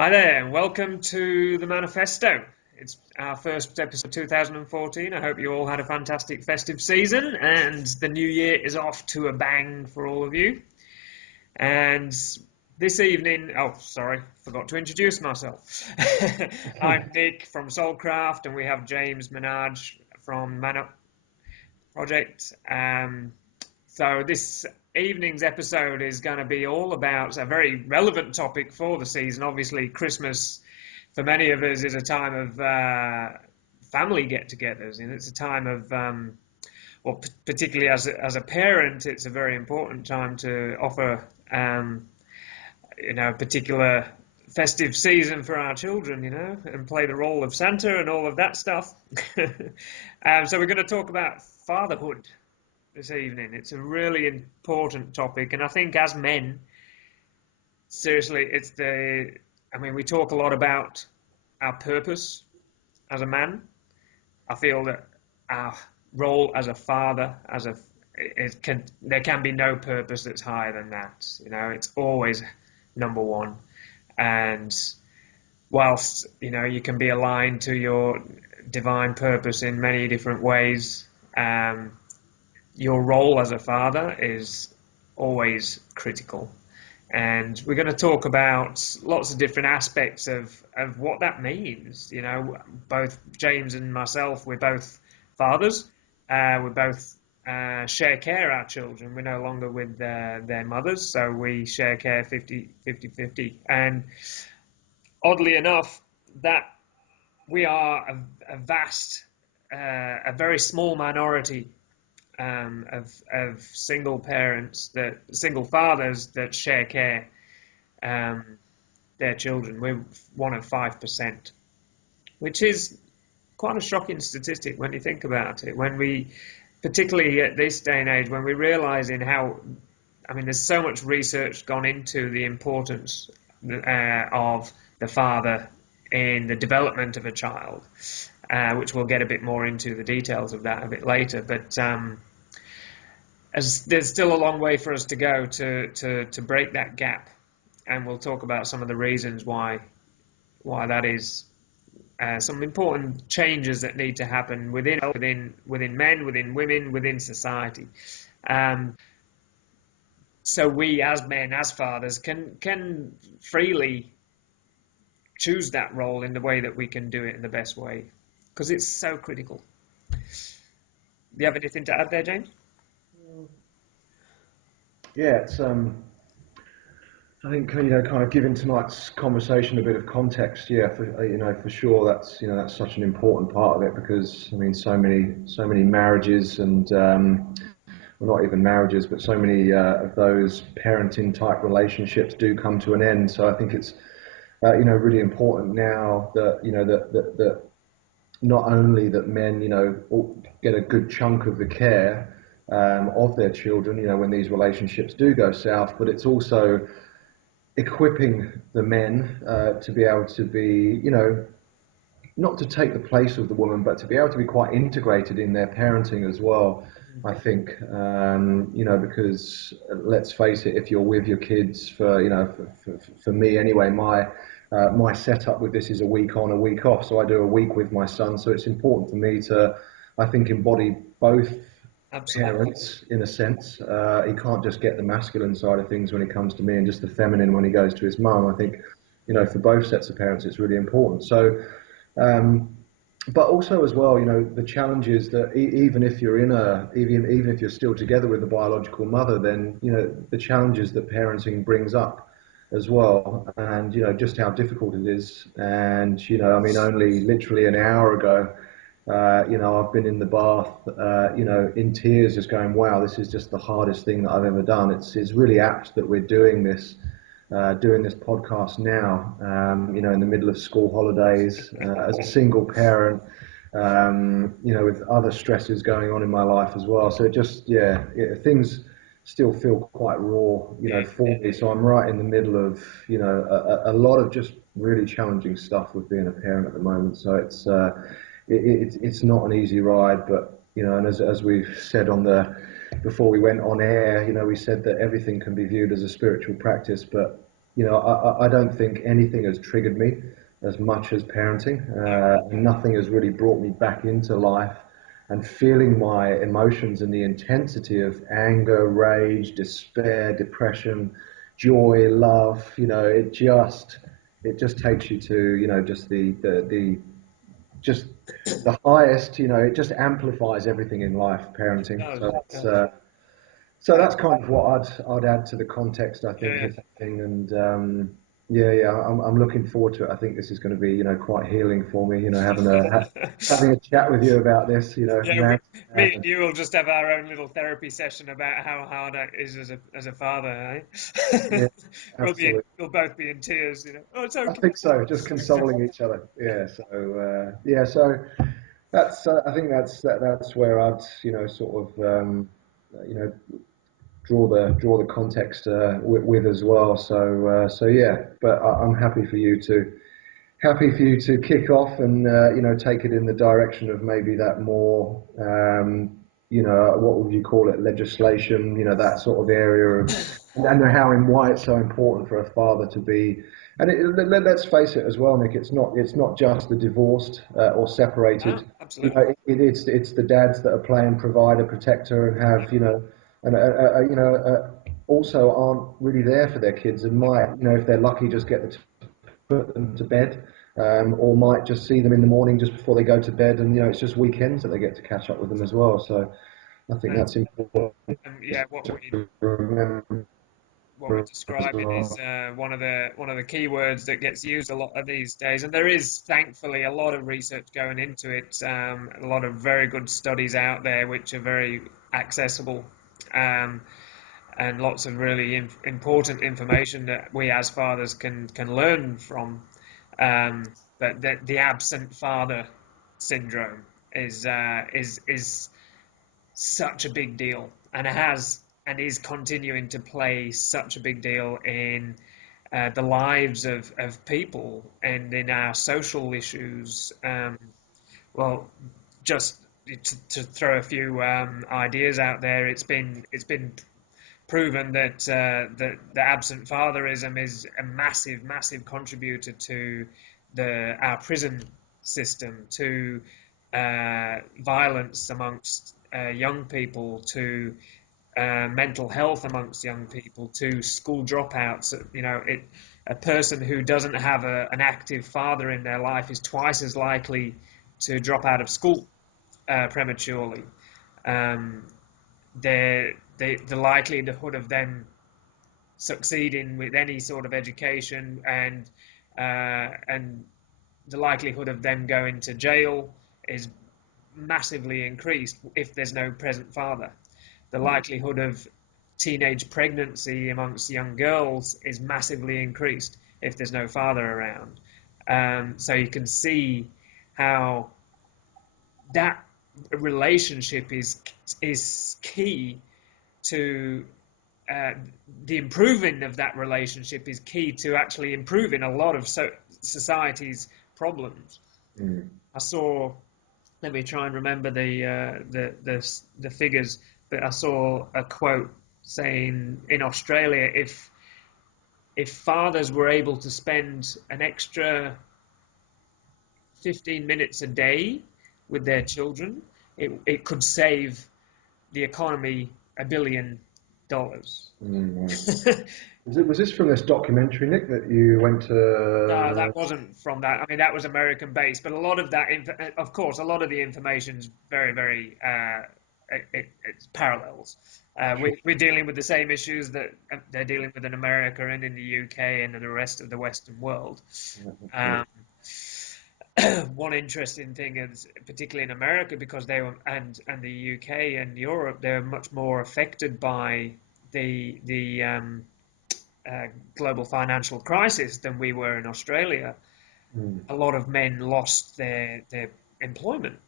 Hi there, and welcome to the Manifesto. It's our first episode 2014. I hope you all had a fantastic festive season and the new year is off to a bang for all of you. And this evening, oh, sorry, forgot to introduce myself. I'm Nick from Soulcraft, and we have James Minaj from Man Up Project. So this evening's episode is going to be all about a very relevant topic for the season. Obviously, Christmas for many of us is a time of family get-togethers, and it's a time of, well, particularly as a parent, it's a very important time to offer, a particular festive season for our children, and play the role of Santa and all of that stuff. So we're going to talk about fatherhood this evening. It's a really important topic, and I think as men, seriously, we talk a lot about our purpose as a man. I feel that our role as a father, there can be no purpose that's higher than that. It's always number one. And whilst, you can be aligned to your divine purpose in many different ways, your role as a father is always critical. And we're going to talk about lots of different aspects of what that means. Both James and myself, we're both fathers. We both share care our children. We're no longer with their mothers, so we share care 50-50. And oddly enough, that we are a very small minority of single single fathers that share care their children. We're one of 5%, which is quite a shocking statistic when you think about it. Particularly at this day and age, when we realize there's so much research gone into the importance of the father in the development of a child, which we'll get a bit more into the details of that a bit later. But as there's still a long way for us to go to break that gap, and we'll talk about some of the reasons why that is. Some important changes that need to happen within men, within women, within society. So we, as men, as fathers, can freely choose that role in the way that we can do it in the best way, because it's so critical. Do you have anything to add there, James? Yeah, it's I think kind of giving tonight's conversation a bit of context. Yeah, for sure, that's such an important part of it, because so many marriages and well, not even marriages, but so many of those parenting type relationships do come to an end. So I think it's really important now that that not only that men get a good chunk of the care of their children when these relationships do go south, but it's also equipping the men to be able to be, not to take the place of the woman, but to be able to be quite integrated in their parenting as well. I think, because let's face it, if you're with your kids for me anyway, my setup with this is a week on, a week off. So I do a week with my son. So it's important for me to, I think, embody both parents in a sense. He can't just get the masculine side of things when it comes to me and just the feminine when he goes to his mum. I think, for both sets of parents, it's really important. So, but also as well, the challenge is that even if you're even if you're still together with the biological mother, then, the challenges that parenting brings up as well, and, just how difficult it is. And, only literally an hour ago, I've been in the bath, in tears, just going, wow, this is just the hardest thing that I've ever done. It's really apt that we're doing this podcast now, in the middle of school holidays, as a single parent, with other stresses going on in my life as well. So things still feel quite raw, for me. So I'm right in the middle of, a lot of just really challenging stuff with being a parent at the moment. So it's not an easy ride, but, and as we've said before we went on air, we said that everything can be viewed as a spiritual practice, but I don't think anything has triggered me as much as parenting. No. And nothing has really brought me back into life and feeling my emotions and the intensity of anger, rage, despair, depression, joy, love. It just takes you to, just the just the highest. It just amplifies everything in life, It parenting. does. So It it's does. so Uh, that's kind of what I'd add to the context, I think, yeah. if anything. And yeah, I'm looking forward to it. I think this is going to be, quite healing for me. Having a chat with you about this, Yeah, now. me and you will just have our own little therapy session about how hard it is as a father, eh? Yeah, absolutely. We'll both be in tears, you know. Oh, it's I okay. think so. Just consoling each other. Yeah. So yeah. So that's I think that's where I'd, sort of, you know draw the context with as well. So yeah. But I'm happy for you to kick off and, take it in the direction of maybe that more, what would you call it, legislation, that sort of area of, and how and why it's so important for a father to be. And let's face it as well, Nick. It's not just the divorced or Ah, separated. absolutely. It's the dads that are playing provider, protector, and have, and also aren't really there for their kids and might, if they're lucky, just get the put them to bed, or might just see them in the morning just before they go to bed, and it's just weekends that they get to catch up with them as well. So I think And, that's important yeah, to remember what we're as describing is well. one of the key words that gets used a lot of these days, and there is thankfully a lot of research going into it, a lot of very good studies out there which are very accessible, um, and lots of really important information that we as fathers can learn from. But the absent father syndrome is such a big deal, and it has and is continuing to play such a big deal in the lives of people and in our social issues. Well, just to throw a few ideas out there, it's been proven that that the absent fatherism is a massive, massive contributor to our prison system, to violence amongst young people, to mental health amongst young people, to school dropouts. A person who doesn't have an active father in their life is twice as likely to drop out of school prematurely. Um, the likelihood of them succeeding with any sort of education, and the likelihood of them going to jail is massively increased if there's no present father. The likelihood of teenage pregnancy amongst young girls is massively increased if there's no father around. So you can see how that relationship is key to uh, the improving of that relationship is key to actually improving a lot of society's problems. Mm. I saw. Let me try and remember the figures, but I saw a quote saying in Australia, if fathers were able to spend an extra 15 minutes a day with their children, it could save the economy $1 billion. Mm. Was this from this documentary, Nick, that you went No, to? that wasn't from that. I mean, that was American based, but a lot of that, of course, a lot of the information's very, very, it's parallels. Sure. We're dealing with the same issues that they're dealing with in America and in the UK and in the rest of the Western world. Yeah, Um, absolutely. one interesting thing is, particularly in America, because they were and the UK and Europe, they're much more affected by the uh, global financial crisis than we were in Australia. Mm. A lot of men lost their employment.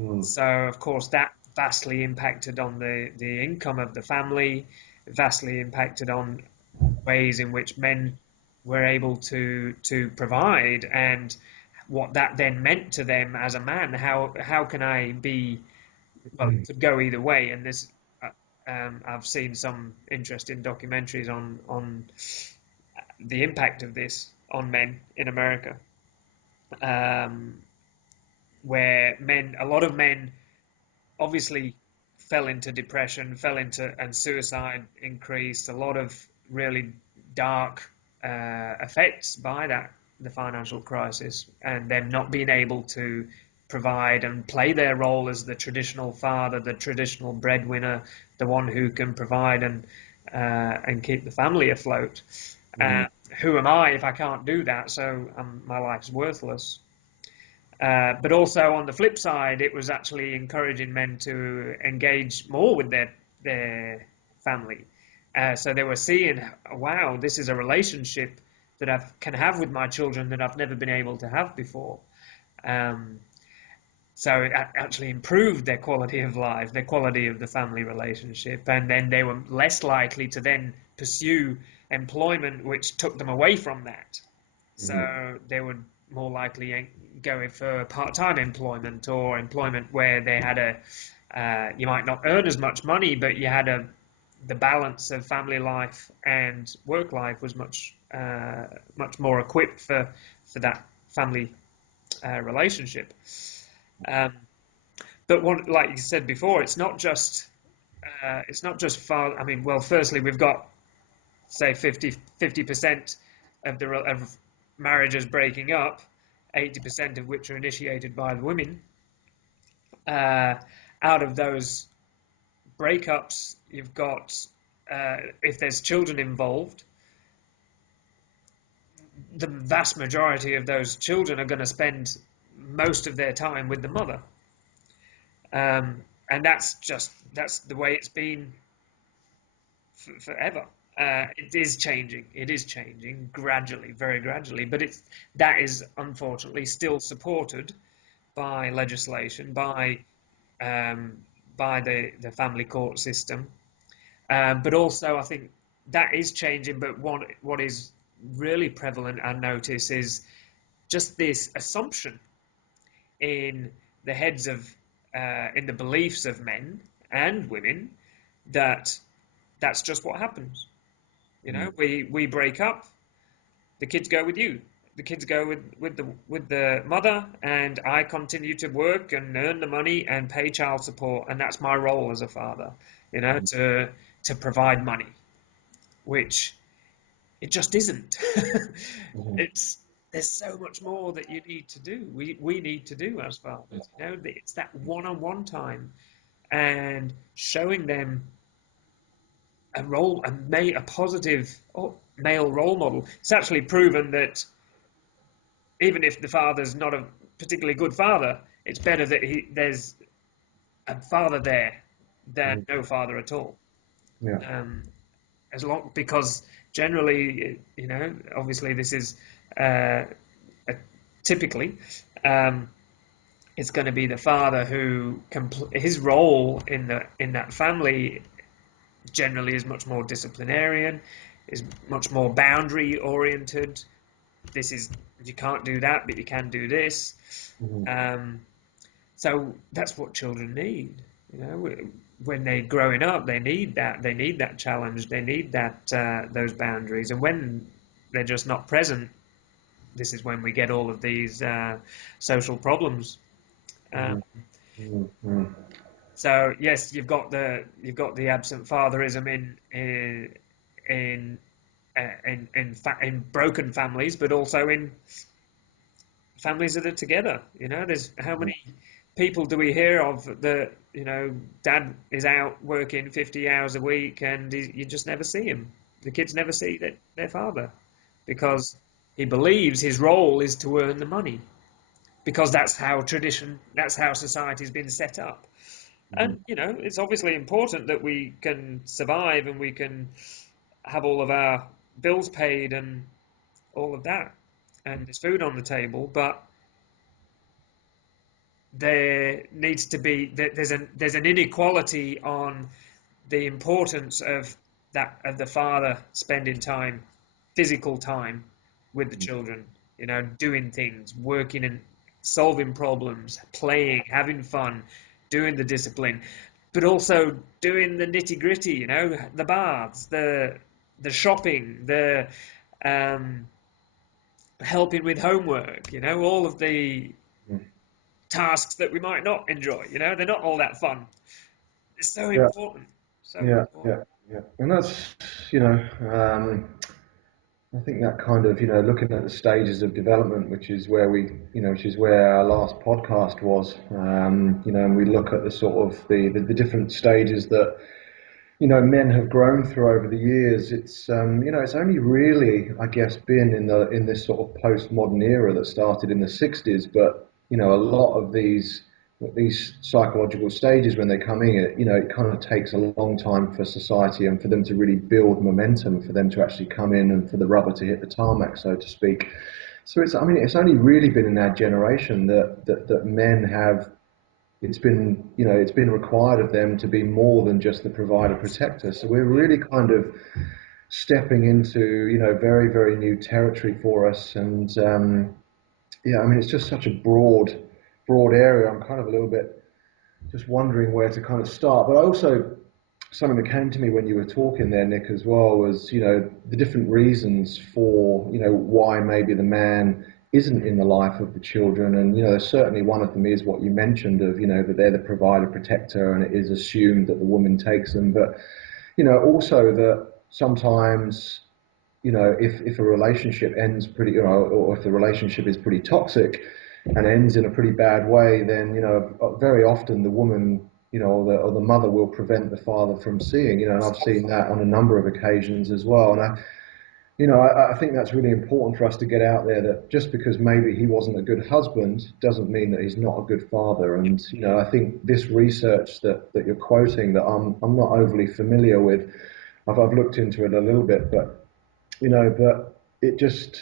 Mm. So, of course, that vastly impacted on the income of the family, vastly impacted on ways in which men were able to provide, and what that then meant to them as a man. How can I be, well, it Mm. could go either way. And I've seen some interesting documentaries on the impact of this on men in America, um, where a lot of men obviously fell into depression, and suicide increased. A lot of really dark effects by the financial crisis, and them not being able to provide and play their role as the traditional father, the traditional breadwinner, the one who can provide and keep the family afloat. Uh, Mm. who am I if I can't do that? So my life's worthless. But also on the flip side, it was actually encouraging men to engage more with their family. So they were seeing, wow, this is a relationship that I can have with my children that I've never been able to have before. Um, so it actually improved their quality of life, their quality of the family relationship, and then they were less likely to then pursue employment which took them away from that. Mhm. So they would more likely go for part-time employment, or employment where they had you might not earn as much money, but you had the balance of family life and work life was much more equipped for that family relationship. Um, but like you said before, it's not just far. I mean, well, firstly, we've got say 50% of marriages breaking up, 80% of which are initiated by the women. Uh, Out of those breakups, you've got if there's children involved, the vast majority of those children are going to spend most of their time with the mother, and that's the way it's been forever. It is changing. It is changing gradually, very gradually, but that is unfortunately still supported by legislation, um, by the family court system. But also, I think that is changing. But what is really prevalent, I notice, is just this assumption in the heads of, in the beliefs of men and women that that's just what happens. You know, Mhm. we break up, the kids go with you. The kids go with the mother, and I continue to work and earn the money and pay child support, and that's my role as a father. You know, to provide money, which it just isn't. Mhm. it's There's so much more that you need to do. We need to do as fathers. You know, it's that one-on-one time and showing them a positive male role model. It's actually proven that even if the father's not a particularly good father, it's better that there's a father there than Mhm. no father at all. Yeah. Um, as long because generally, obviously this is uh, a, typically um, it's going to be the father who his role in that family generally is much more disciplinarian, is much more boundary oriented. This is You can't do that, but you can do this. Mhm. Um, so that's what children need. You know, when they're growing up, they need that. They need that challenge. They need that those boundaries. And when they're just not present, this is when we get all of these social problems. Um, Mhm. Mhm. Mhm. so yes, you've got the absent fatherism in in broken families, but also in families that are together. There's how many people do we hear of that, dad is out working 50 hours a week and you just never see him. The kids never see their father because he believes his role is to earn the money because that's how society's been set up. Mhm. And, it's obviously important that we can survive and we can have all of our bills paid and all of that. And there's food on the table, but there needs to be there's an inequality on the importance of the father spending physical time with the children, doing things, working and solving problems, playing, having fun, doing the discipline, but also doing the nitty gritty, the baths, the shopping, um, helping with homework, all of the mm. tasks that we might not enjoy, they're not all that fun. It's so Yeah, important, so yeah, important. yeah, yeah. And that's, you know, I think that kind of, looking at the stages of development, which is where which is where our last podcast was, and we look at the sort of the different stages that, men have grown through over the years. It's only really, I guess, been in this sort of postmodern era that started in the 60s, but, a lot of these psychological stages when they come in, it kind of takes a long time for society and for them to really build momentum, for them to actually come in and for the rubber to hit the tarmac, so to speak. So it's only really been in our generation that men have it's been required of them to be more than just the provider protector. So we're really kind of stepping into, very, very new territory for us. And it's just such a broad area. I'm kind of a little bit just wondering where to kind of start. But I also, something that came to me when you were talking there, Nick, as well, was, the different reasons for, why maybe the man isn't in the life of the children. And, certainly one of them is what you mentioned of, that they're the provider protector and it is assumed that the woman takes them. But, also that sometimes, if a relationship ends pretty, or if the relationship is pretty toxic and ends in a pretty bad way, then, very often the woman, or the mother will prevent the father from seeing, and I've seen that on a number of occasions as well. And I think that's really important for us to get out there, that just because maybe he wasn't a good husband doesn't mean that he's not a good father. And, I think this research that you're quoting, that I'm not overly familiar with, I've looked into it a little bit, but it just,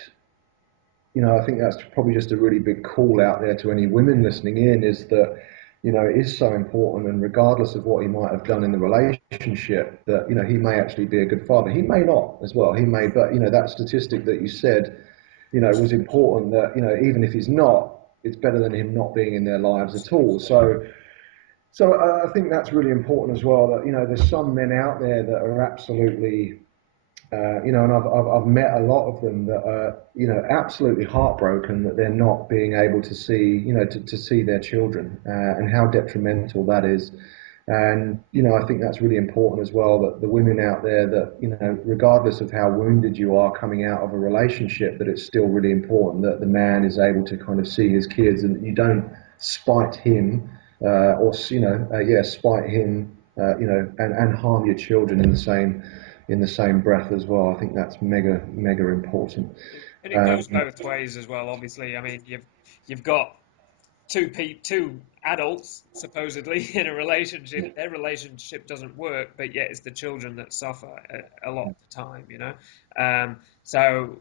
I think that's probably just a really big call out there to any women listening in, is that, it is so important, and regardless of what he might have done in the relationship, that, he may actually be a good father. He may not as well. He may, but, that statistic that you said, was important, that, even if he's not, it's better than him not being in their lives at all. So I think that's really important as well, that, there's some men out there that are absolutely and I've met a lot of them that are, absolutely heartbroken that they're not being able to see, to see their children, and how detrimental that is. And, I think that's really important as well, that the women out there that, regardless of how wounded you are coming out of a relationship, that it's still really important that the man is able to kind of see his kids, and that you don't spite him, spite him, and harm your children in the same breath as well. I think that's mega important. And it goes Um, both ways as well. Obviously, I mean, you've got two adults supposedly in a relationship. Their relationship doesn't work, but yet it's the children that suffer a lot of the time. So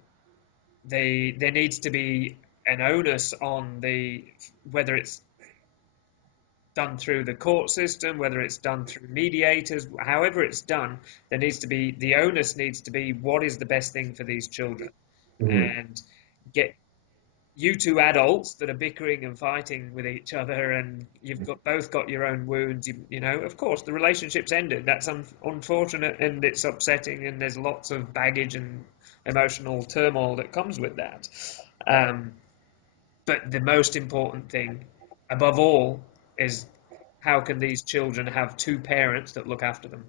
there needs to be an onus on the whether it's done through the court system, whether it's done through mediators, however it's done, there needs to be the onus needs to be what is the best thing for these children, mm, and get you two adults that are bickering and fighting with each other, and you've both got your own wounds. Of course, the relationship's ended. That's unfortunate, and it's upsetting, and there's lots of baggage and emotional turmoil that comes with that. Um, but the most important thing, above all, is how can these children have two parents that look after them?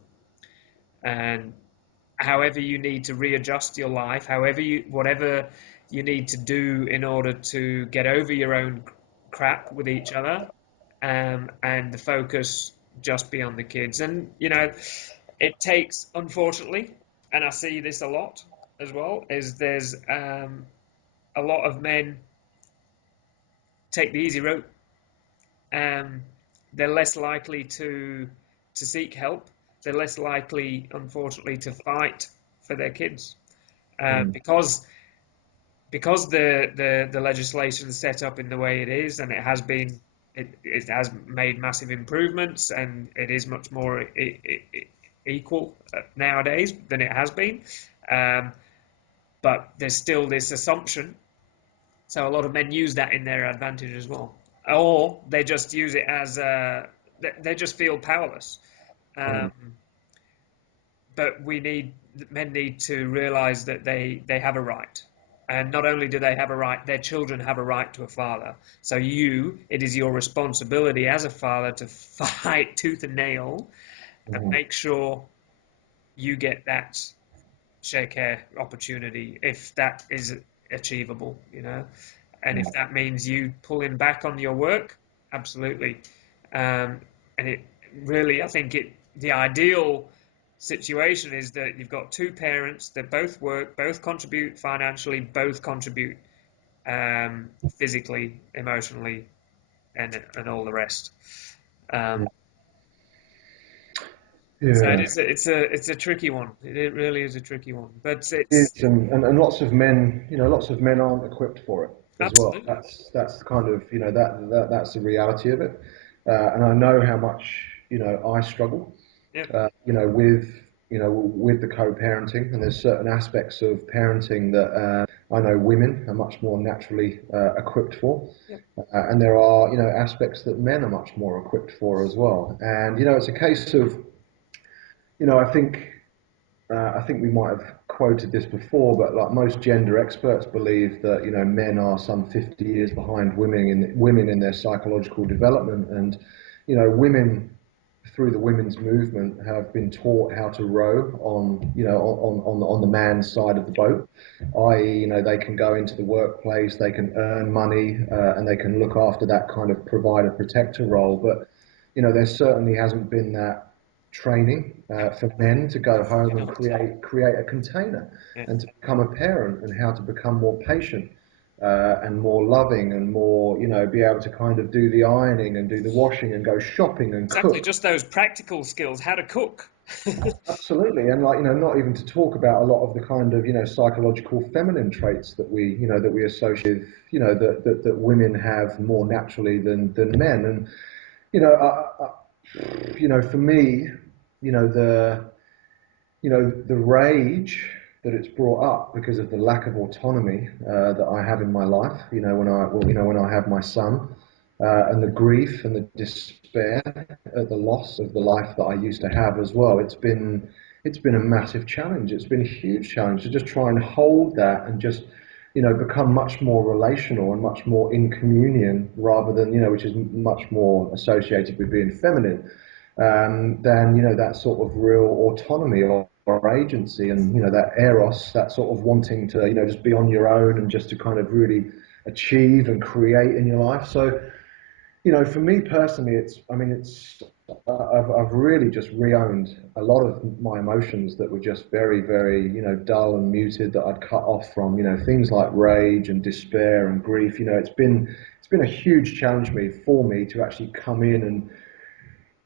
And however you need to readjust your life, whatever you need to do in order to get over your own crap with each other, and the focus just be on the kids. And it takes, unfortunately, and I see this a lot as well, is there's a lot of men take the easy route. um, they're less likely to seek help. They're less likely, unfortunately, to fight for their kids, mm, because the legislation is set up in the way it is, and it has made massive improvements, and it is much more equal nowadays than it has been. Um, but there's still this assumption, so a lot of men use that in their advantage as well, or they just use it as they just feel powerless. mm, Um, but men need to realize that they have a right. And not only do they have a right, their children have a right to a father. So it is your responsibility as a father to fight tooth and nail and Mhm. make sure you get that share care opportunity if that is achievable, And Yeah. if that means you pulling back on your work, absolutely. And it really, I think the ideal situation is that you've got two parents that both work, both contribute financially, both contribute physically, emotionally, and all the rest. Um, so Yeah. it's a tricky one. It really is a tricky one, but Is and lots of men, lots of men aren't equipped for it as well. absolutely, That's kind of, that's the reality of it. And I know how much, I struggle, yeah, with, with the co-parenting, and there's certain aspects of parenting that I know women are much more naturally equipped for. yeah, And there are, aspects that men are much more equipped for as well. And, it's a case of, I think we might have quoted this before, but like most gender experts believe that men are some 50 years behind women in their psychological development, and women through the women's movement have been taught how to row on the man's side of the boat, i.e. they can go into the workplace, they can earn money, and they can look after that kind of provider protector role, but there certainly hasn't been that training for men to go home and create a container yeah. and to become a parent, and how to become more patient and more loving, and more, be able to kind of do the ironing and do the washing and go shopping and Exactly, cook. just those practical skills, how to cook. Absolutely, and like, not even to talk about a lot of the kind of, psychological feminine traits that we associate with, that women have more naturally than men. And you know, for me, the the rage that it's brought up because of the lack of autonomy that I have in my life. When I have my son, and the grief and the despair at the loss of the life that I used to have as well. It's been a massive challenge. It's been a huge challenge to just try and hold that, and just become much more relational and much more in communion, rather than, which is much more associated with being feminine, than that sort of real autonomy, or agency, and that eros, that sort of wanting to just be on your own, and just to kind of really achieve and create in your life. So for me personally, I've really just re-owned a lot of my emotions that were just very, very, dull and muted, that I'd cut off from, things like rage and despair and grief. It's been a huge challenge for me to actually come in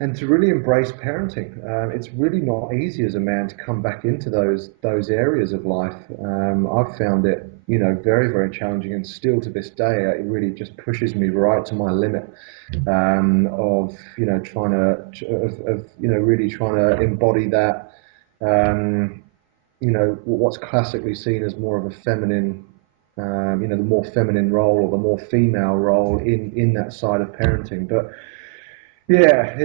and to really embrace parenting. It's really not easy as a man to come back into those areas of life. I've found it, very, very challenging, and still to this day, it really just pushes me right to my limit, of trying really trying to embody that, what's classically seen as more of a feminine. The more feminine role, or the more female role in that side of parenting. But yeah,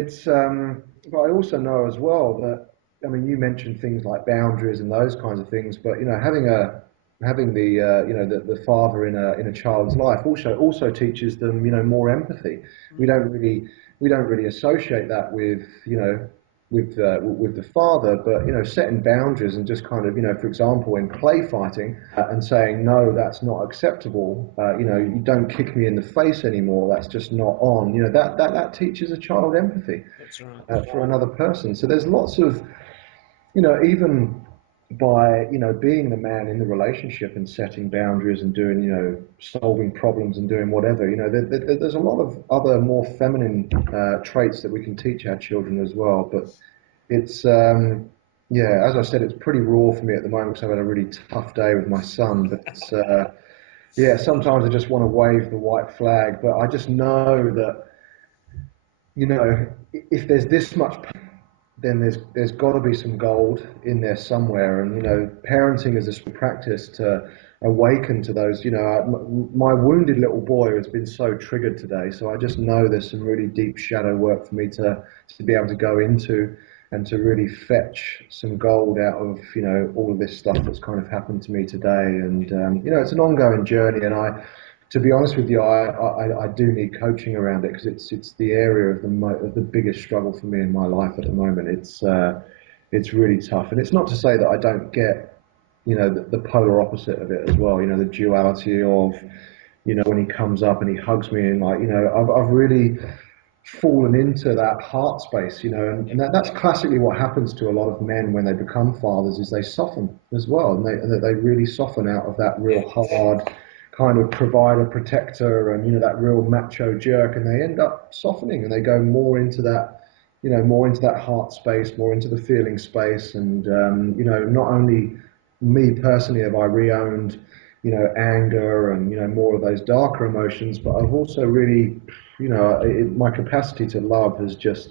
but I also know as well that, I mean, you mentioned things like boundaries and those kinds of things, but having the the father in a child's life also teaches them, more empathy. We Mm, don't really we don't really associate that with, with the father, but setting boundaries, and just kind of, for example, in play fighting, and saying no, that's not acceptable. You don't kick me in the face anymore. That's just not on. That teaches a child empathy that's right. for another person. So there's lots of, even by being the man in the relationship and setting boundaries and doing, solving problems and doing whatever, there's a lot of other more feminine traits that we can teach our children as well. But it's yeah, as I said, it's pretty raw for me at the moment, because I've had a really tough day with my son. But yeah, sometimes I just want to wave the white flag, but I just know that, if there's this much, then there's got to be some gold in there somewhere. And parenting is a practice to awaken to those. My wounded little boy has been so triggered today, so I just know there's some really deep shadow work for me to be able to go into, and to really fetch some gold out of, all of this stuff that's kind of happened to me today. And, it's an ongoing journey. And to be honest with you, I do need coaching around it, because it's the area of the biggest struggle for me in my life at the moment. It's really tough. And it's not to say that I don't get, the polar opposite of it as well, the duality of, when he comes up and he hugs me, and like, I've really fallen into that heart space, and that's classically what happens to a lot of men when they become fathers, is they soften as well, and they really soften out of that real hard kind of provider, protector, and that real macho jerk, and they end up softening, and they go more into that, more into that heart space, more into the feeling space. And not only me personally have I re-owned, anger and, more of those darker emotions, but I've also really, my capacity to love has just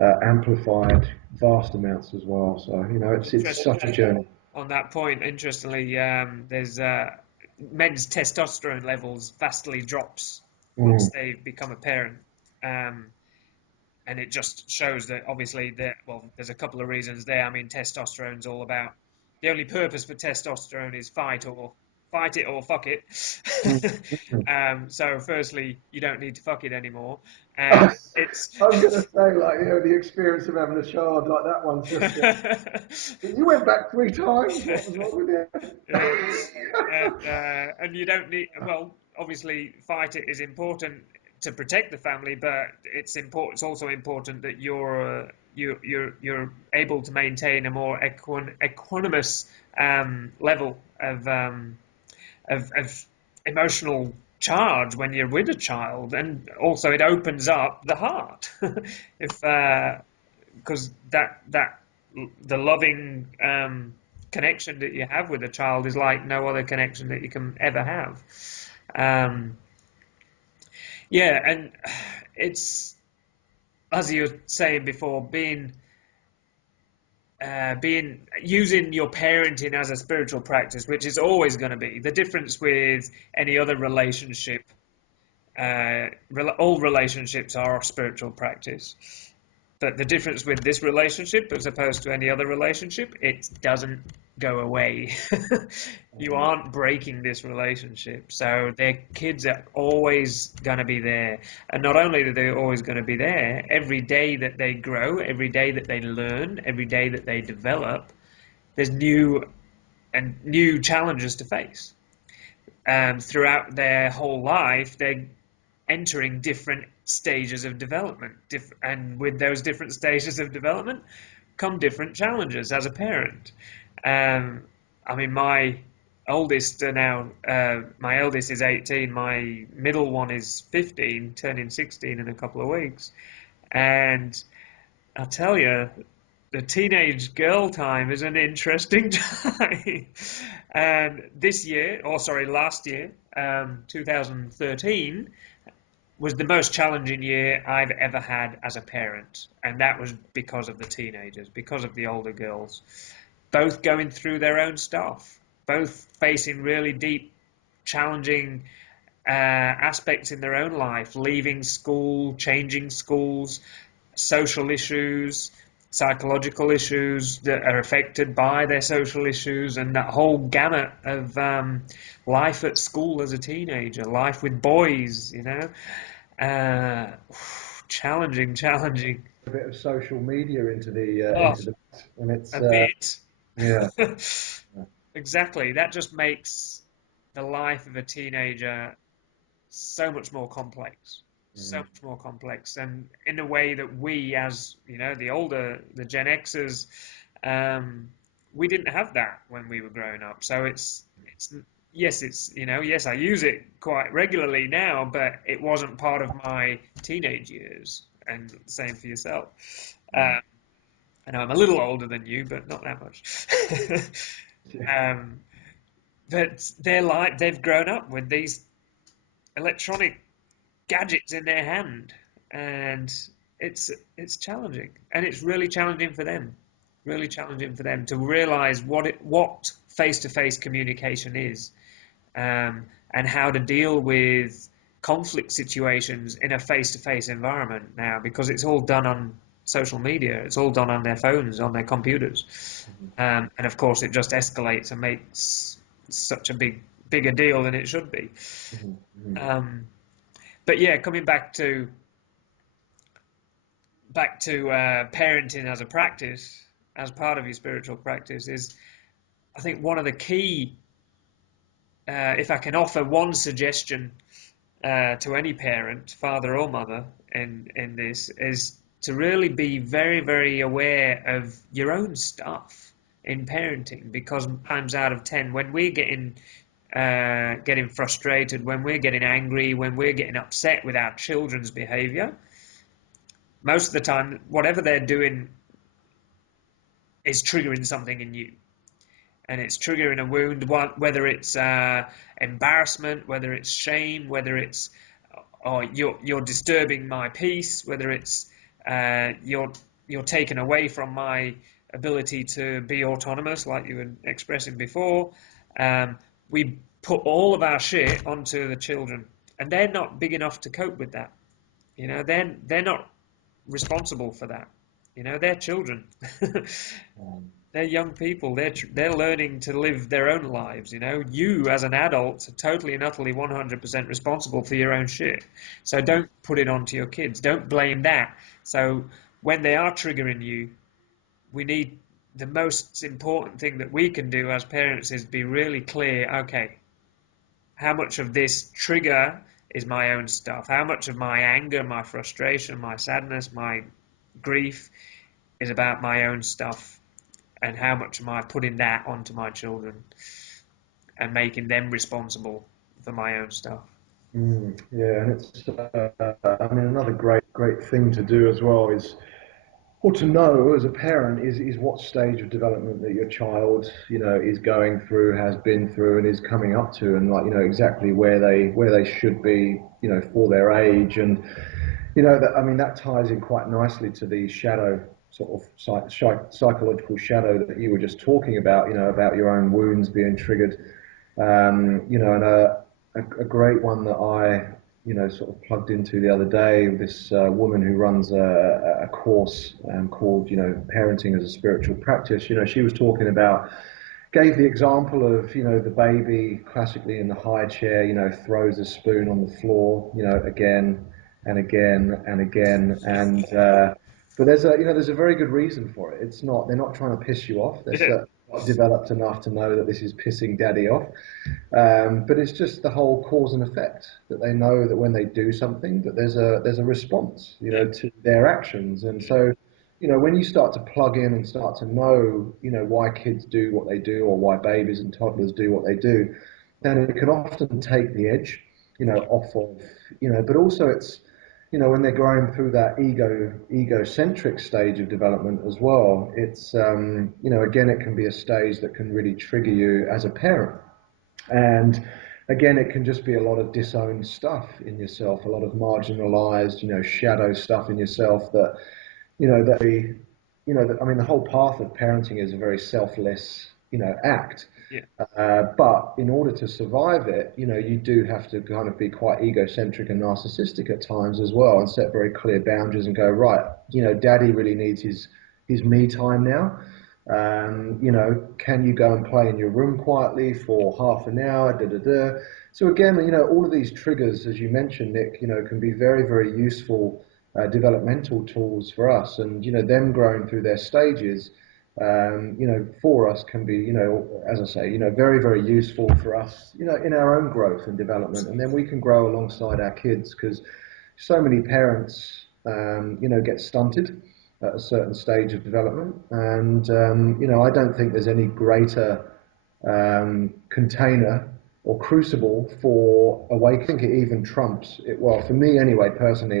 amplified vast amounts as well. So, it's such a Interestingly, journey. on that point, interestingly, there's men's testosterone levels vastly drops once Mm. they become a parent. Um, and it just shows that obviously well, there's a couple of reasons there. I mean, testosterone's all about, the only purpose for testosterone is fight it or fuck it. Mm. Mm. So firstly, you don't need to fuck it anymore, I and it's was going to say, like, the experience of having a child like that one's just, you went back 3 times. What was wrong with yeah. you? And you don't need, well, obviously fight it is important to protect the family, but it's important, it's also important that you're able to maintain a more equanimous level of emotional charge when you're with a child, and also it opens up the heart. If Because that the loving connection that you have with a child is like no other connection that you can ever have. Um, yeah, and it's, as you were saying before, being using your parenting as a spiritual practice, which is always going to be the difference with any other relationship. All relationships are a spiritual practice. But the difference with this relationship, as opposed to any other relationship, it doesn't go away. You aren't breaking this relationship. So their kids are always going to be there. And not only are they always going to be there, every day that they grow, every day that they learn, every day that they develop, there's new challenges to face. Throughout their whole life, they're entering different stages of development. And with those different stages of development come different challenges as a parent. Um, I mean, my eldest is 18, my middle one is 15, turning 16 in a couple of weeks. And I'll tell you, the teenage girl time is an interesting time. And this year, or sorry, last year, 2013, was the most challenging year I've ever had as a parent. And that was because of the teenagers, because of the older girls, both going through their own stuff, both facing really deep, challenging aspects in their own life, leaving school, changing schools, social issues, psychological issues that are affected by their social issues, and that whole gamut of life at school as a teenager, life with boys, uh, challenging, challenging. A bit of social media Oh, into the and it's a bit. yeah. Exactly. That just makes the life of a teenager so much more complex, so Mm. much more complex, and in a way that we, as the Gen Xers, um, we didn't have that when we were growing up. So it's yes, yes, I use it quite regularly now, but it wasn't part of my teenage years. And same for yourself. Mm. I know I'm a little older than you, but not that much. um, but they've grown up with these electronic gadgets in their hand, and it's challenging, and it's really challenging for them, really challenging for them to realize what face-to-face communication is, and how to deal with conflict situations in a face-to-face environment now, because it's all done on social media. It's all done on their phones, on their computers, and of course, it just escalates and makes such a bigger deal than it should be. Mhm. Mhm. Um, but yeah, coming back to parenting as a practice, as part of your spiritual practice, is I think one of the key. If I can offer one suggestion to any parent, father or mother, in this, is to really be very, very aware of your own stuff in parenting, because times out of 10, when we're getting frustrated, when we're getting angry, when we're getting upset with our children's behavior, most of the time, whatever they're doing is triggering something in you. And it's triggering a wound, whether it's embarrassment, whether it's shame, whether it's or you're disturbing my peace, whether it's you're taken away from my ability to be autonomous, like you were expressing before. Um, we put all of our shit onto the children, and they're not big enough to cope with that. They're not responsible for that. They're children. They're young people. They're learning to live their own lives. You as an adult are totally and utterly 100% responsible for your own shit. So don't put it onto your kids. Don't blame that. So when they are triggering you, we need the most important thing that we can do as parents is be really clear. Okay, how much of this trigger is my own stuff? How much of my anger, my frustration, my sadness, my grief is about my own stuff? And how much am I putting that onto my children and making them responsible for my own stuff? Yeah, and it's I mean another great thing to do as well is or to know as a parent is what stage of development that your child is going through, has been through, and is coming up to, and like exactly where they should be for their age. And that, I mean, that ties in quite nicely to the shadow sort of psychological shadow that you were just talking about, about your own wounds being triggered. And a great one that I, sort of plugged into the other day, this woman who runs a course called, Parenting as a Spiritual Practice. She was talking about, gave the example of, the baby classically in the high chair, throws a spoon on the floor, again and again and again. But there's a very good reason for it. They're not trying to piss you off. They're Yeah, certainly not developed enough to know that this is pissing daddy off. But it's just the whole cause and effect that they know that when they do something, that there's a response, yeah, to their actions. And so, when you start to plug in and start to know, why kids do what they do, or why babies and toddlers do what they do, then it can often take the edge, off of, but also it's, when they're growing through that egocentric stage of development as well, it's, again, it can be a stage that can really trigger you as a parent. And again, it can just be a lot of disowned stuff in yourself, a lot of marginalized, shadow stuff in yourself that, that we, that, I mean, the whole path of parenting is a very selfless, act. yeah, But in order to survive it, you do have to kind of be quite egocentric and narcissistic at times as well, and set very clear boundaries and go, right, daddy really needs his me time now. Can you go and play in your room quietly for half an hour? Da, da, da. So again, all of these triggers, as you mentioned, Nick, can be very, very useful developmental tools for us. And, them growing through their stages, for us can be, as I say, very, very useful for us, in our own growth and development. And then we can grow alongside our kids, because so many parents, get stunted at a certain stage of development. And, I don't think there's any greater container or crucible for awakening. It even trumps it. Well, for me anyway, personally,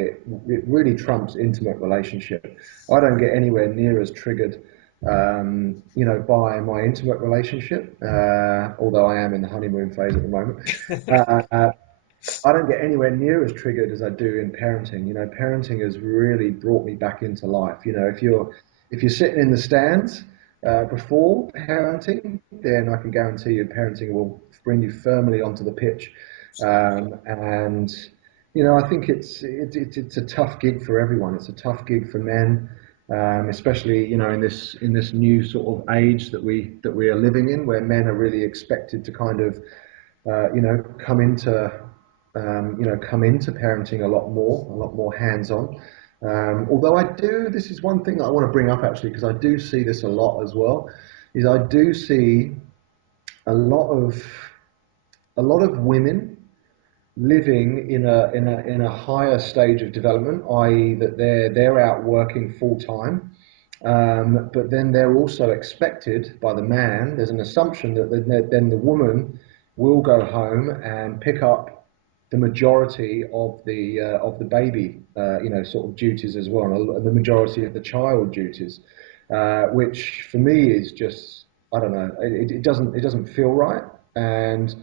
it really trumps intimate relationship. I don't get anywhere near as triggered, by my intimate relationship, although I am in the honeymoon phase at the moment. Uh, I don't get anywhere near as triggered as I do in parenting. Parenting has really brought me back into life. If you're sitting in the stands before parenting, then I can guarantee you parenting will bring you firmly onto the pitch. And I think it's a tough gig for everyone. It's a tough gig for men. especially in this new sort of age that we are living in, where men are really expected to kind of come into come into parenting a lot more hands-on. Although this is one thing that I want to bring up actually, because I do see this a lot as well, is I do see a lot of a lot of women living in a higher stage of development, i.e., that they're out working full time, but then they're also expected by the man. There's an assumption that then the woman will go home and pick up the majority of the baby, sort of duties as well, and the majority of the child duties, which for me is just, I don't know, it doesn't feel right, and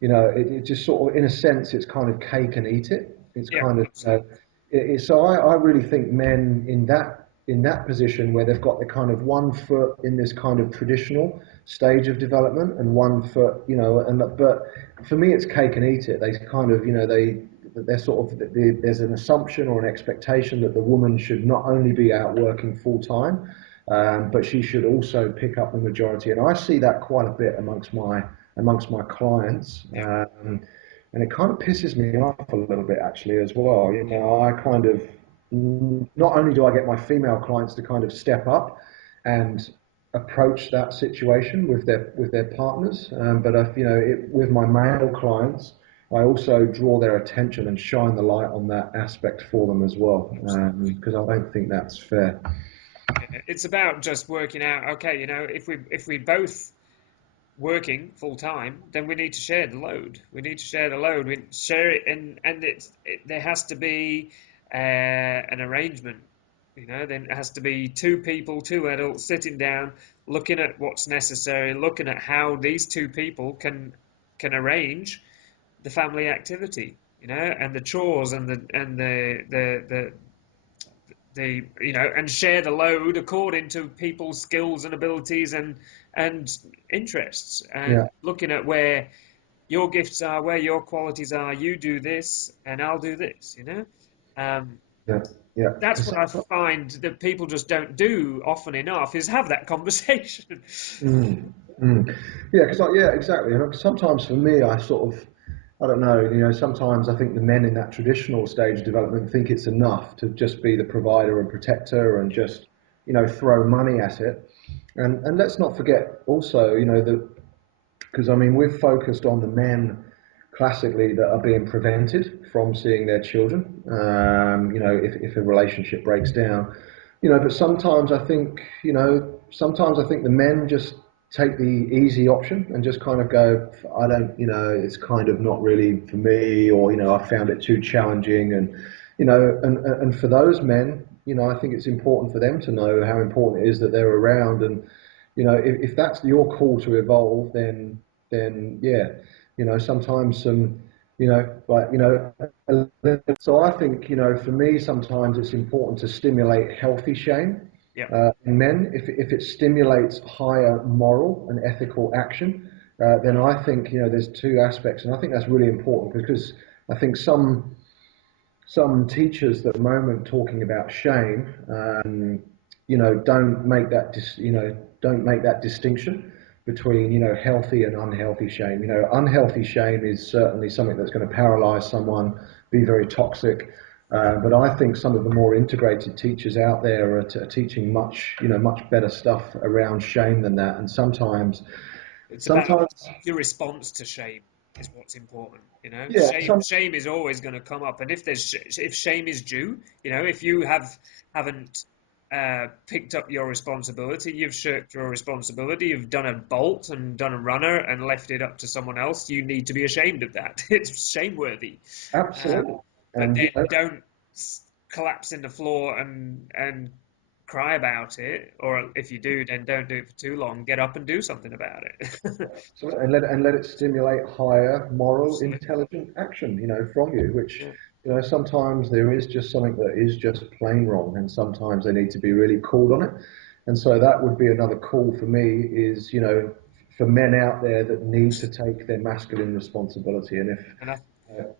it just sort of, in a sense, it's kind of cake and eat it. It's Yeah, kind of, absolutely. so I really think men in that position where they've got the kind of one foot in this kind of traditional stage of development and one foot, but for me it's cake and eat it. They kind of, they're sort of, there's an assumption or an expectation that the woman should not only be out working full time, but she should also pick up the majority. And I see that quite a bit amongst my clients. Yeah. And it kind of pisses me off a little bit actually as well. I kind of, not only do I get my female clients to kind of step up and approach that situation with their partners, but if, with my male clients, I also draw their attention and shine the light on that aspect for them as well, because I don't think that's fair. Yeah. It's about just working out, okay, if we both working full time, then we need to share the load. We need to share the load. We share it, and there has to be an arrangement. Then it has to be two people, two adults sitting down, looking at what's necessary, looking at how these two people can arrange the family activity. And the chores and and share the load according to people's skills and abilities and interests, Yeah, and looking at where your gifts are, where your qualities are. You do this and I'll do this. um, yeah, yeah. that's Because what I find that people just don't do often enough, is have that conversation. yeah, yeah, exactly. And sometimes for me, I sort of, I don't know, sometimes I think the men in that traditional stage of development think it's enough to just be the provider and protector and just, throw money at it. And let's not forget also, that because I mean we've focused on the men classically that are being prevented from seeing their children. If a relationship breaks down, but sometimes I think the men just take the easy option and just kind of go, I don't, it's kind of not really for me, or I found it too challenging, and and for those men, I think it's important for them to know how important it is that they're around, and if that's your call to evolve, then yeah, sometimes some, like, so I think, for me, sometimes it's important to stimulate healthy shame Yeah, in men. If it stimulates higher moral and ethical action, then I think, there's two aspects, and I think that's really important because I think some teachers at the moment talking about shame, don't make that don't make that distinction between healthy and unhealthy shame. Unhealthy shame is certainly something that's going to paralyze someone, be very toxic. But I think some of the more integrated teachers out there are teaching much better stuff around shame than that. And it's about sometimes, your response to shame is what's important. yeah, Shame is always going to come up, and if shame is due, if you haven't picked up your responsibility, you've shirked your responsibility, you've done a bolt and done a runner and left it up to someone else, you need to be ashamed of that. It's shameworthy. absolutely. But And then don't collapse in the floor and cry about it, or if you do, then don't do it for too long. Get up and do something about it. absolutely, and let it stimulate higher moral, Absolutely. intelligent action, from you. Which Yeah. sometimes there is just something that is just plain wrong, and sometimes they need to be really called on it. And so that would be another call for me is for men out there that need to take their masculine responsibility. And if And I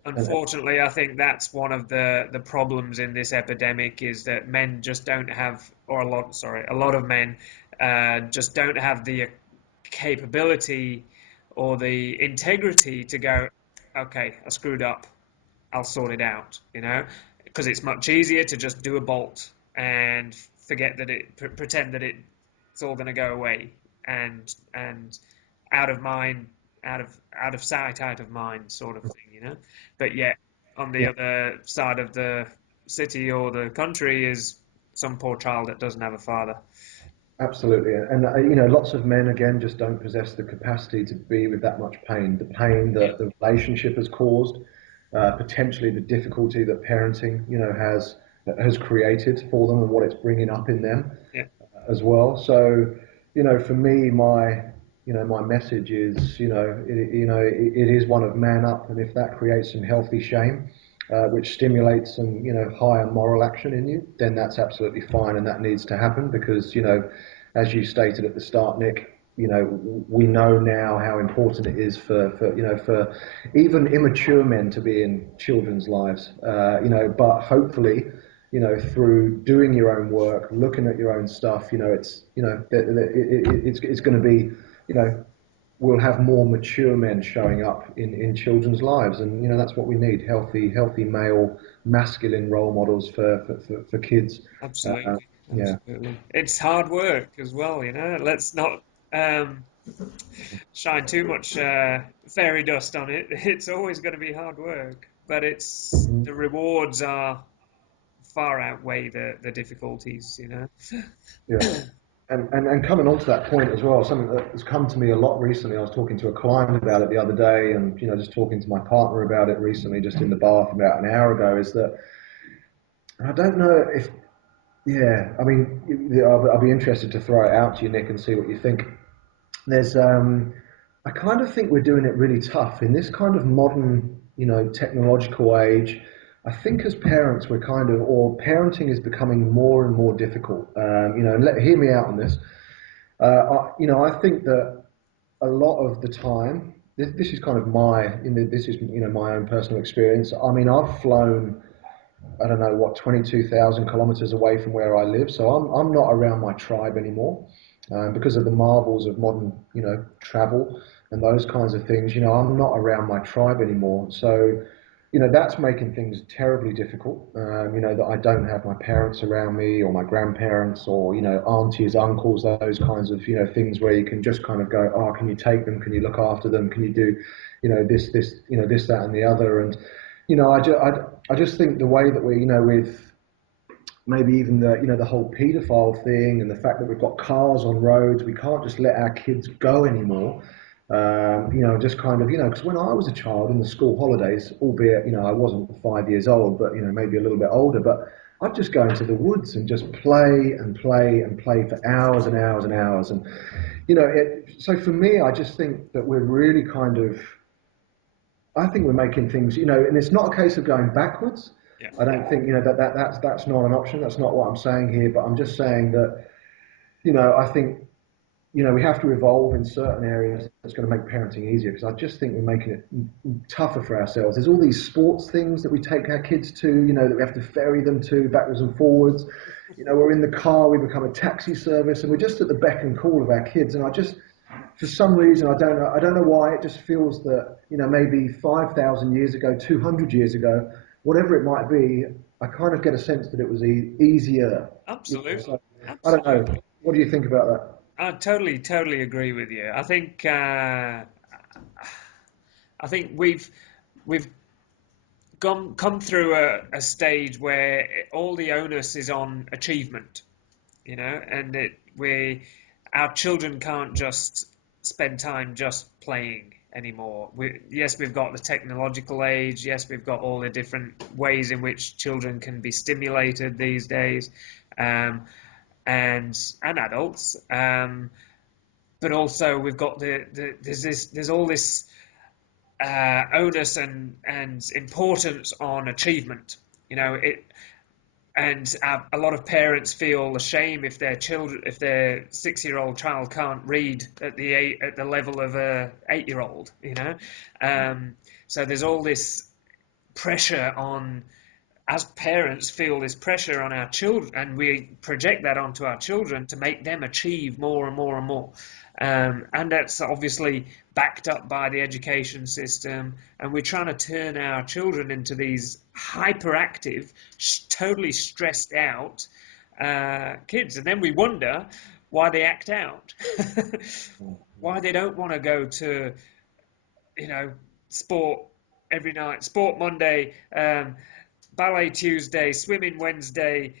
And unfortunately, I think that's one of the problems in this epidemic is that men just don't have, or a lot of men just don't have the capability or the integrity to go, okay, I screwed up. I'll sort it out, because it's much easier to just do a bolt and forget that pretend that it's all going to go away, and out of mind, out of sight, out of mind, sort of thing. But yet, on the yeah, other side of the city or the country is some poor child that doesn't have a father. absolutely. And lots of men again just don't possess the capacity to be with that much pain. The pain Yeah, that the relationship has caused, potentially the difficulty that parenting, has created for them and what it's bringing up in them yeah, as well. So, for me, my message is, it is one of man up, and if that creates some healthy shame, which stimulates some, higher moral action in you, then that's absolutely fine, and that needs to happen because, as you stated at the start, Nick, we know now how important it is for even immature men to be in children's lives, but hopefully, through doing your own work, looking at your own stuff, it's going to be, you know, we'll have more mature men showing up in children's lives, and that's what we need: healthy male, masculine role models for kids. Uh, absolutely, yeah. absolutely. It's hard work as well. Let's not um, shine too much fairy dust on it. It's always going to be hard work, but it's Mhm. the rewards are far outweigh the difficulties. Yeah. And coming on to that point as well, something that has come to me a lot recently. I was talking to a client about it the other day, and just talking to my partner about it recently, just in the bath about an hour ago. Is that I don't know if, yeah, I mean, I'll be interested to throw it out to you, Nick, and see what you think. There's I kind of think we're doing it really tough in this kind of modern, technological age. I think as parents, we're kind of, or parenting is becoming more and more difficult. And hear me out on this. I think that a lot of the time, this is kind of this is, my own personal experience. I mean, I've flown, I don't know what, 22,000 kilometers away from where I live. So I'm not around my tribe anymore, because of the marvels of modern, travel and those kinds of things. I'm not around my tribe anymore. So, that's making things terribly difficult. That I don't have my parents around me, or my grandparents, or, aunties, uncles, those kinds of, things where you can just kind of go, oh, can you take them? Can you look after them? Can you do, this, that, and the other? And, I just think the way that we, with maybe even the whole paedophile thing, and the fact that we've got cars on roads, we can't just let our kids go anymore. Just kind of, because when I was a child in the school holidays, albeit, I wasn't 5 years old, but, maybe a little bit older, but I'd just go into the woods and just play and play and play for hours and hours and hours. And, so for me, I just think that we're really kind of, I think we're making things, and it's not a case of going backwards. Yeah, I don't think, that's not an option. That's not what I'm saying here. But I'm just saying that, I think, we have to evolve in certain areas that's going to make parenting easier, because I just think we're making it tougher for ourselves. There's all these sports things that we take our kids to, that we have to ferry them to backwards and forwards. We're in the car, we become a taxi service, and we're just at the beck and call of our kids. And I just, for some reason, I don't know why, it just feels that, maybe 5,000 years ago, 200 years ago, whatever it might be, I kind of get a sense that it was easier. absolutely, So I don't know. absolutely. What do you think about that? I totally, totally agree with you. I think we've come through a stage where all the onus is on achievement, and our children can't just spend time just playing anymore. Yes, we've got the technological age. Yes, we've got all the different ways in which children can be stimulated these days, um, and adults. But also we've got there's all this onus and importance on achievement. It and a lot of parents feel ashamed if their 6-year-old child can't read at the level of a 8-year-old. So there's all this pressure on, as parents feel this pressure on our children, and we project that onto our children to make them achieve more and more and more. And that's obviously backed up by the education system, and we're trying to turn our children into these hyperactive, totally stressed out kids, and then we wonder why they act out, why they don't want to go to, you know, sport every night, sport Monday, ballet Tuesday, swimming Wednesday,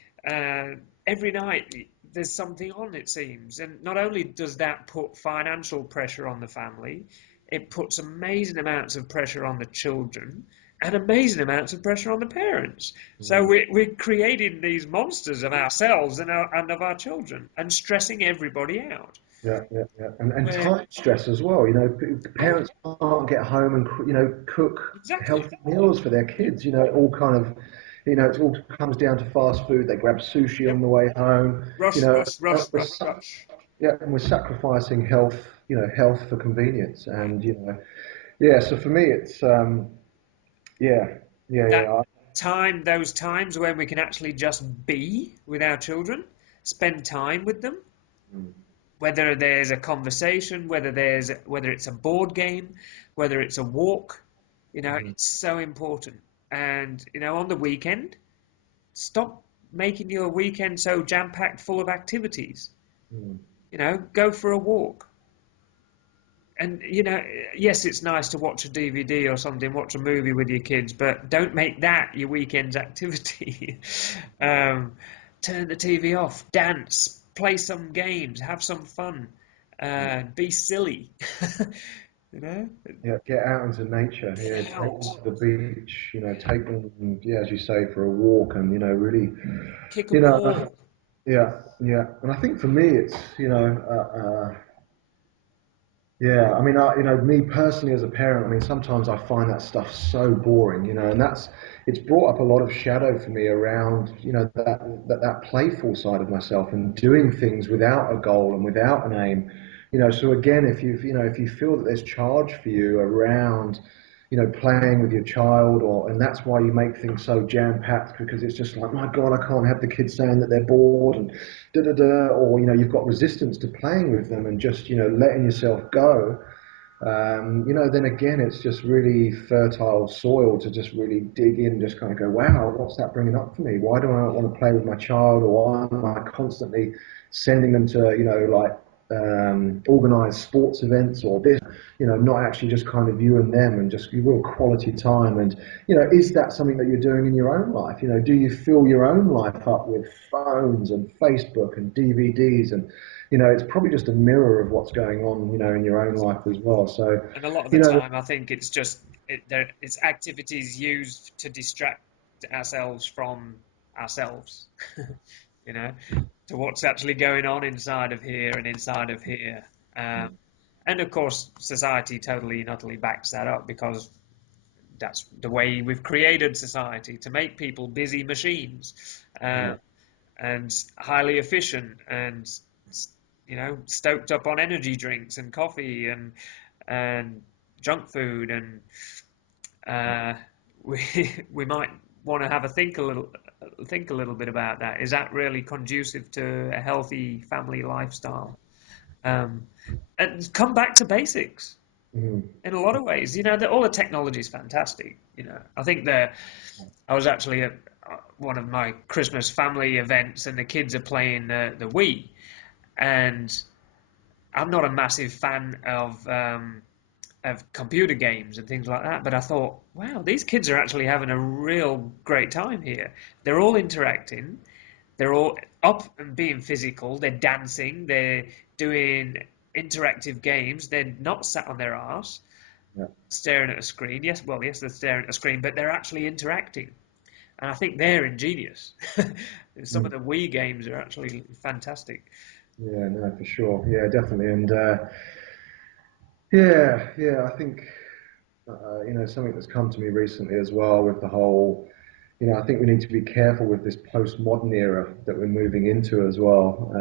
every night there's something on, it seems. And not only does that put financial pressure on the family, it puts amazing amounts of pressure on the children and amazing amounts of pressure on the parents. So Mm. we're creating these monsters of ourselves and of our children and stressing everybody out. Yeah, yeah, yeah, and Where, time stress as well. oh, Parents can't get home and cook exactly. healthy meals for their kids. It all kind of, it all comes down to fast food. They grab sushi Yep. on the way home. You Rush, know, rush, rush, we're, rush, rush. yeah, and we're sacrificing health. Health for convenience, and yeah. So for me, it's yeah, yeah, That yeah. time, those times when we can actually just be with our children, spend time with them, Mm, whether there's a conversation, whether it's a board game, whether it's a walk, mhm, it's so important. And on the weekend, stop making your weekend so jam-packed full of activities. mm, Go for a walk. And yes, it's nice to watch a DVD or something, watch a movie with your kids, but don't make that your weekend's activity. um, Turn the TV off, dance, play some games, have some fun, mm. be silly. you know, Yeah, get out into nature. get Take out, them to the beach. Take them, yeah, as you say, for a walk, and really, kick a you know, ball. yeah, yeah. And I think for me, it's yeah, I mean, me personally as a parent, I mean, sometimes I find that stuff so boring, and it's brought up a lot of shadow for me around, that playful side of myself and doing things without a goal and without an aim. So again, if you feel that there's charge for you around, playing with your child, and that's why you make things so jam-packed, because it's just like, my God, I can't have the kids saying that they're bored and da da da, or you've got resistance to playing with them and just letting yourself go. Then again, it's just really fertile soil to just really dig in, just kind of go, wow, what's that bringing up for me? Why do I not want to play with my child, or why am I constantly sending them to, like organized sports events or this, not actually just kind of you and them and just real quality time. And, is that something that you're doing in your own life? Do you fill your own life up with phones and Facebook and DVDs? And it's probably just a mirror of what's going on, in your own life as well. So, And a lot of the you know, time, I think it's just it's activities used to distract ourselves from ourselves. you know, to what's actually going on inside of here and inside of here. Um, and of course, society totally and utterly backs that up, because that's the way we've created society, to make people busy machines, yeah, and highly efficient, and stoked up on energy drinks and coffee and junk food, and uh, we we might want to have a think a little bit about that. Is that really conducive to a healthy family lifestyle? Um, and come back to basics mhm, in a lot of ways. All the technology is fantastic. I think I was actually at one of my Christmas family events, and the kids are playing the Wii, and I'm not a massive fan of computer games and things like that. But I thought, wow, these kids are actually having a real great time here. They're all interacting. They're all up and being physical. They're dancing. They're doing interactive games. They're not sat on their arse yeah, staring at a screen. Yes, well, yes, they're staring at a screen, but they're actually interacting. And I think they're ingenious. Some mm, of the Wii games are actually fantastic. yeah, no, for sure. Yeah, definitely. And yeah, yeah, I think, something that's come to me recently as well with the whole, I think we need to be careful with this postmodern era that we're moving into as well.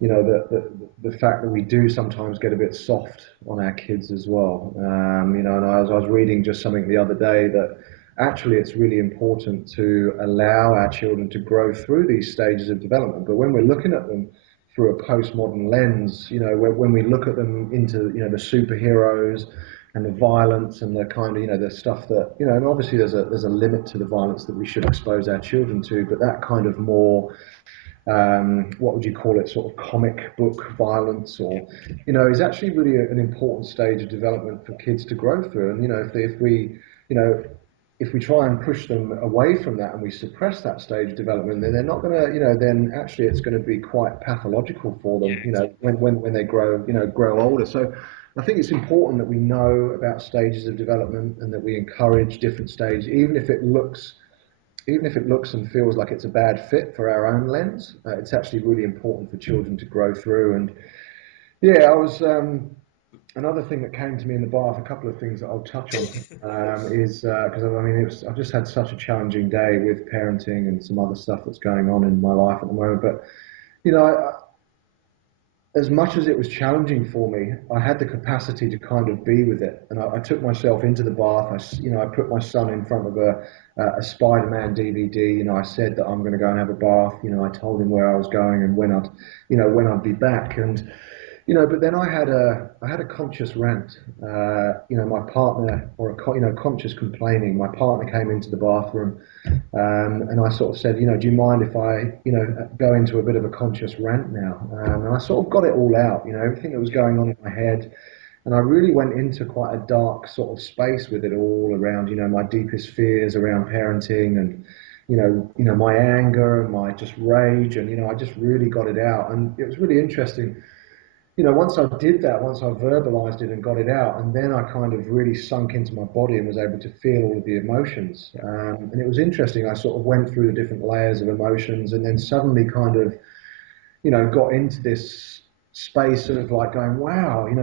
The fact that we do sometimes get a bit soft on our kids as well. And I was reading just something the other day that actually it's really important to allow our children to grow through these stages of development. But when we're looking at them through a postmodern lens, when we look at them into, the superheroes and the violence and the kind of, the stuff that, and obviously there's a limit to the violence that we should expose our children to, but that kind of more, what would you call it, sort of comic book violence, or is actually really an important stage of development for kids to grow through. And you know if we try and push them away from that and we suppress that stage of development, then they're not going to, then actually it's going to be quite pathological for Yeah, them, exactly. when they grow older. So I think it's important that we know about stages of development and that we encourage different stages, even if it looks and feels like it's a bad fit for our own lens. It's actually really important for children to grow through. And yeah, I was another thing that came to me in the bath. A couple of things that I'll touch on is because I mean I've just had such a challenging day with parenting and some other stuff that's going on in my life at the moment. But you know, as much as it was challenging for me, I had the capacity to kind of be with it, and I took myself into the bath. I put my son in front of a Spider-Man DVD. I said that I'm going to go and have a bath. I told him where I was going and when I'd be back. And but then I had a conscious rant. My partner, or conscious complaining. My partner came into the bathroom, and I sort of said, do you mind if I, go into a bit of a conscious rant now? And I sort of got it all out, everything that was going on in my head. And I really went into quite a dark sort of space with it all around, my deepest fears around parenting and, my anger and my just rage. And, I just really got it out. And it was really interesting. Once I did that, once I verbalized it and got it out, and then I kind of really sunk into my body and was able to feel all of the emotions. And it was interesting. I sort of went through the different layers of emotions and then suddenly kind of, got into this space of like going, wow, and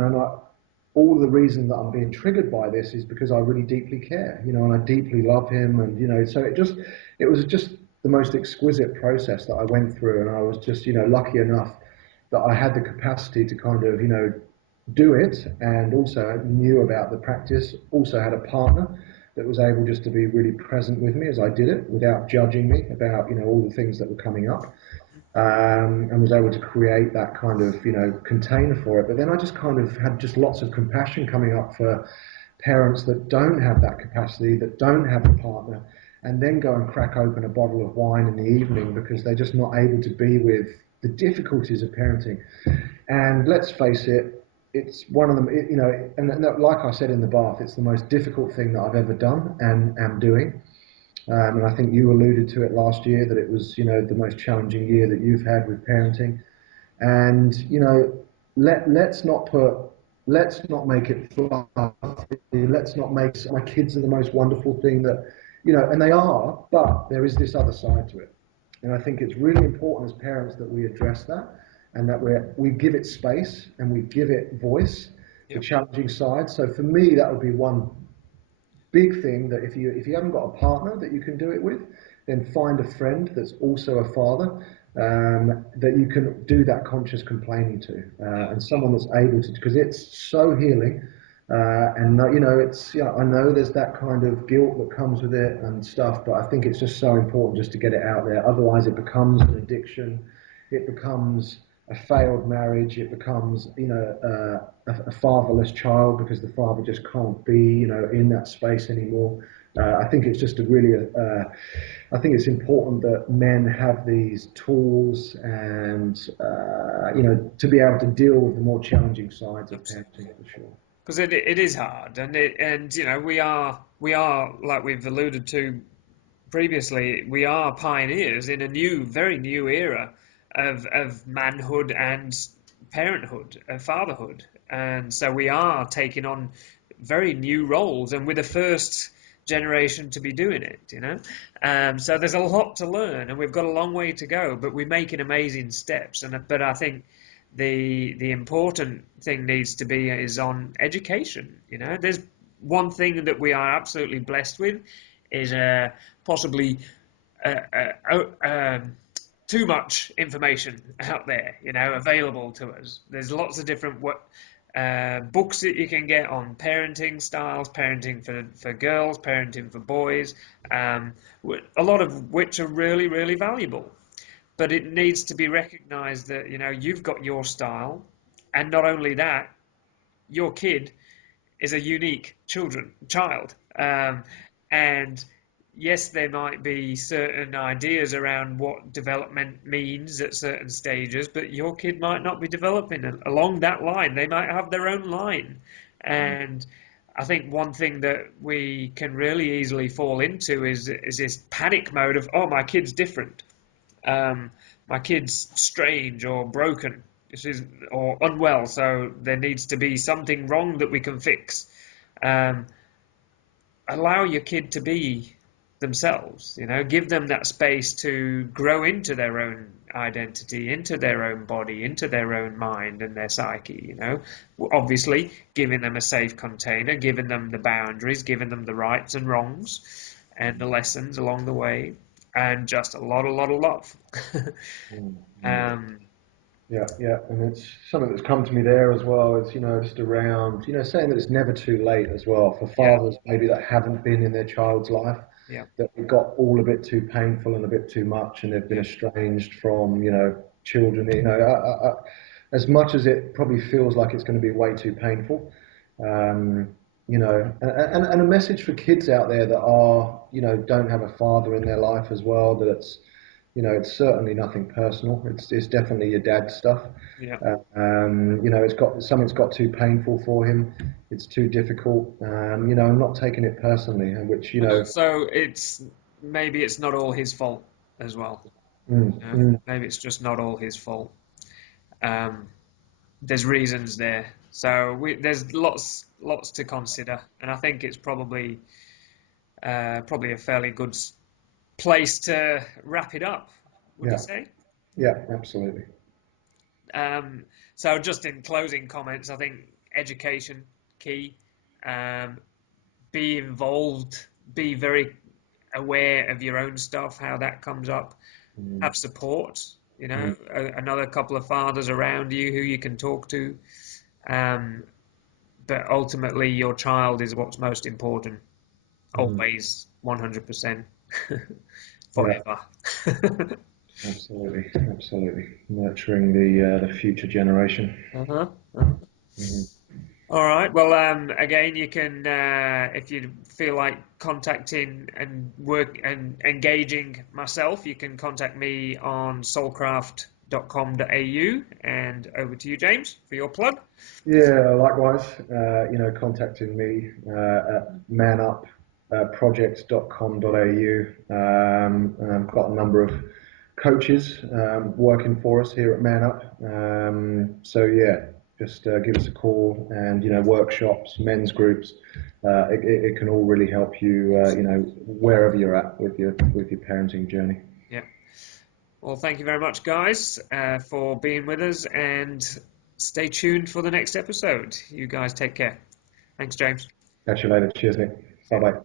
all the reason that I'm being triggered by this is because I really deeply care, and I deeply love him. And, so it was just the most exquisite process that I went through. And I was just, lucky enough that I had the capacity to kind of, do it, and also knew about the practice, also had a partner that was able just to be really present with me as I did it without judging me about, all the things that were coming up, and was able to create that kind of, container for it. But then I just kind of had just lots of compassion coming up for parents that don't have that capacity, that don't have a partner, and then go and crack open a bottle of wine in the evening because they're just not able to be with the difficulties of parenting. And let's face it, it's one of them, and like I said in the bath, it's the most difficult thing that I've ever done and am doing. And I think you alluded to it last year that it was, the most challenging year that you've had with parenting. And let's not put, let's not make it fluffy. Let's not make my kids are the most wonderful thing that, and they are, but there is this other side to it. And I think it's really important as parents that we address that, and that we give it space and we give it voice, the Yep. challenging side. So for me, that would be one big thing, that if you haven't got a partner that you can do it with, then find a friend that's also a father, that you can do that conscious complaining to, Yeah. and someone that's able to, because it's so healing. And it's, I know there's that kind of guilt that comes with it and stuff, but I think it's just so important just to get it out there. Otherwise, it becomes an addiction. It becomes a failed marriage. It becomes, a fatherless child because the father just can't be, in that space anymore. I think it's just I think it's important that men have these tools and, to be able to deal with the more challenging sides of parenting Absolutely. for sure. Because it is hard, and we are like we've alluded to previously, we are pioneers in a new, very new era of manhood and parenthood, fatherhood. And so we are taking on very new roles, and we're the first generation to be doing it. So there's a lot to learn, and we've got a long way to go, but we're making amazing steps. But I think the important thing needs to be is on education. There's one thing that we are absolutely blessed with is possibly uh, uh, too much information out there, available to us. There's lots of different books that you can get on parenting styles, parenting for girls, parenting for boys, a lot of which are really, really valuable. But it needs to be recognized that, you've got your style, and not only that, your kid is a unique child. And yes, there might be certain ideas around what development means at certain stages, but your kid might not be developing along that line. They might have their own line. And I think one thing that we can really easily fall into is this panic mode of, oh, my kid's different. Um, my kid's strange or broken, or unwell, so there needs to be something wrong that we can fix. Um, Allow your kid to be themselves, give them that space to grow into their own identity, into their own body, into their own mind and their psyche. Obviously giving them a safe container, giving them the boundaries, giving them the rights and wrongs and the lessons along the way, and just a lot of love. Mm, mm. um, Yeah, yeah, and it's something that's come to me there as well. It's, just around, saying that it's never too late as well for yeah, fathers maybe that haven't been in their child's life, yeah, that it got all a bit too painful and a bit too much, and they've been yeah. estranged from, children. As much as it probably feels like it's going to be way too painful, and a message for kids out there that are, don't have a father in their life as well, that it's certainly nothing personal. It's definitely your dad's stuff. Yeah. It's got something's got too painful for him. It's too difficult. I'm not taking it personally, and which And also, maybe it's not all his fault as well. mm, mm, Maybe it's just not all his fault. Um, there's reasons there, so there's lots to consider, and I think it's probably a fairly good place to wrap it up. Would you yeah, say? yeah, absolutely. Um, so just in closing comments, I think education key. Um, be involved. Be very aware of your own stuff, how that comes up. Mm, Have support. mm, Another couple of fathers around you who you can talk to. Um, but ultimately, your child is what's most important. mm. Always, 100%, Yeah, forever. absolutely, absolutely. Nurturing the future generation. Uh-huh. Uh-huh. Mhm. All right. Well, again, you can, if you feel like contacting and work and engaging myself, you can contact me on soulcraft.com.au, and over to you, James, for your plug. Yeah, likewise, contacting me at manupproject.com.au. I've got a number of coaches working for us here at Man Up. So yeah, just give us a call, and workshops, men's groups. It can all really help you, wherever you're at with your parenting journey. Yeah. Well, thank you very much, guys, for being with us, and stay tuned for the next episode. You guys take care. Thanks, James. Catch you later. Cheers, Nick. See Bye ya. bye.